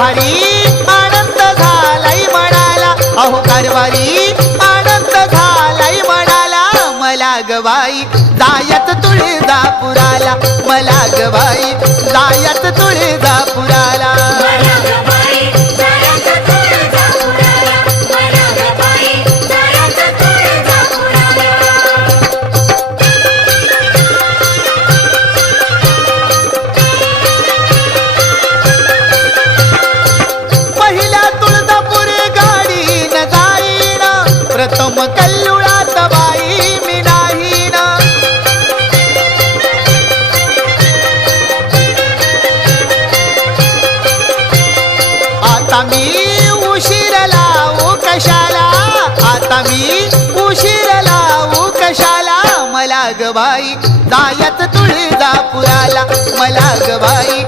कारभारी आनंद झालाय म्हणाला, अहो कारभारी आनंद झालाय म्हणाला, मला ग बाई जायच तुळजापुराला, मला ग बाई जायच तुळजापुराला. पहिल्या तुळजापुरे गाडीन जाईन, प्रथम कल्लुळात बाई मी नाहीन. आता मी उशीर लावू कशाला, आता मी उशीर लावू कशाला, मला ग बाई जायच तुळजापुराला, मला ग बाई